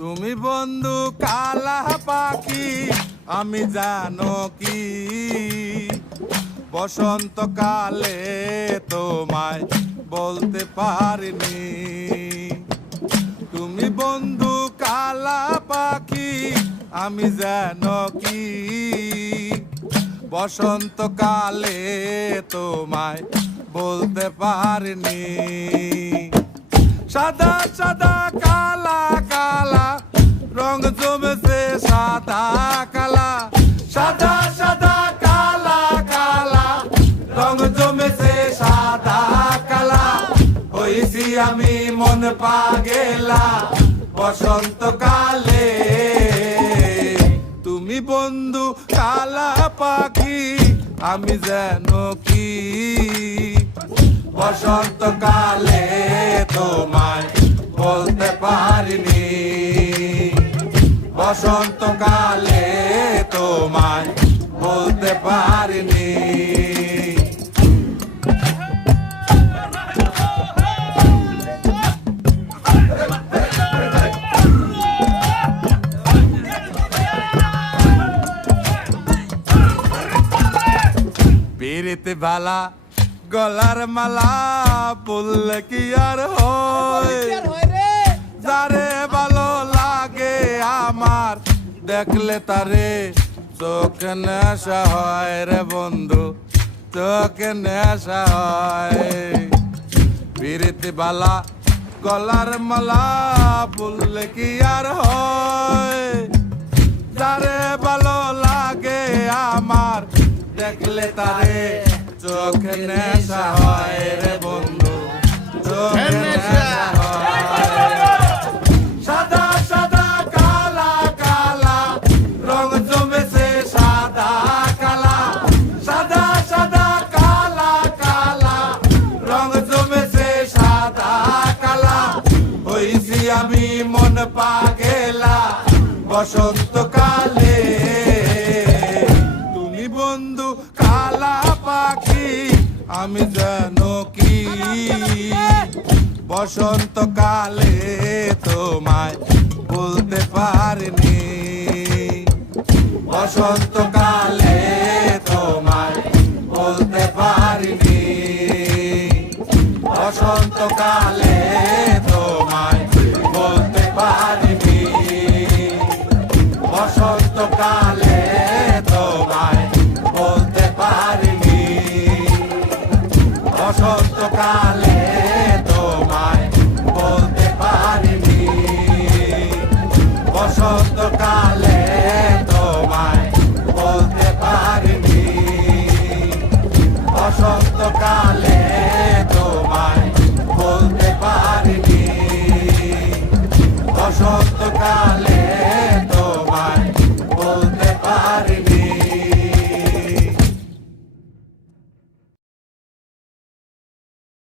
তুমি বন্ধু কালা পাখি, আমি জানো কি বসন্তকালে তোমায় বলতে পারিনি। তুমি বন্ধু কালা পাখি, আমি জানো কি বসন্তকালে তোমায় বলতে পারিনি। সাদা সাদা কালা কালা রং জমেছে সাদা কালা, সাদা সাদা কালা কালা রং জমেছে সাদা কালা। হইছি আমি মন পাগেলা বসন্তকালে। তুমি বন্ধু কালা পাখি, আমি যেন কি বসন্তকালে তোমায় বলতে পারিনি। বসন্তকালে তোমায় বলতে পারিনি। পিরিতে বালা গলার মালা বললে কি আর হয়, যারে ভালো লাগে আমার দেখলে তারে চোখে নেশা হয় রে বন্ধু, চোখে নেশা হয়। পিরিতে বালা গলার মালা বললে কি আর হয়, যারে ভালো লাগে আমার দেখলে তারে চোখে নেশা হয় রে বন্ধু, চোখে নেশা হয়। সাদা সাদা কালা কালা রং জমেছে সাদা কালা, সাদা সাদা কালা কালা রং জমেছে সাদা কালা। হইছি আমি মন পাগেলা বসন্তকালে। তুমি বন্ধু কালা পাখি, আমি জানো কি বসন্তকালে তোমায় বলতে পারিনি। বসন্তকালে তোমায় বলতে পারিনি। বসন্তকালে তোমায় বলতে পারিনি। বসন্তকালে তোমায় বলতে পারিনি। বসন্তকালে তোমায় বলতে পারিনি। বসন্তকালে তোমায় বলতে পারিনি। বসন্তকালে তোমায় বলতে পারিনি। বসন্তকালে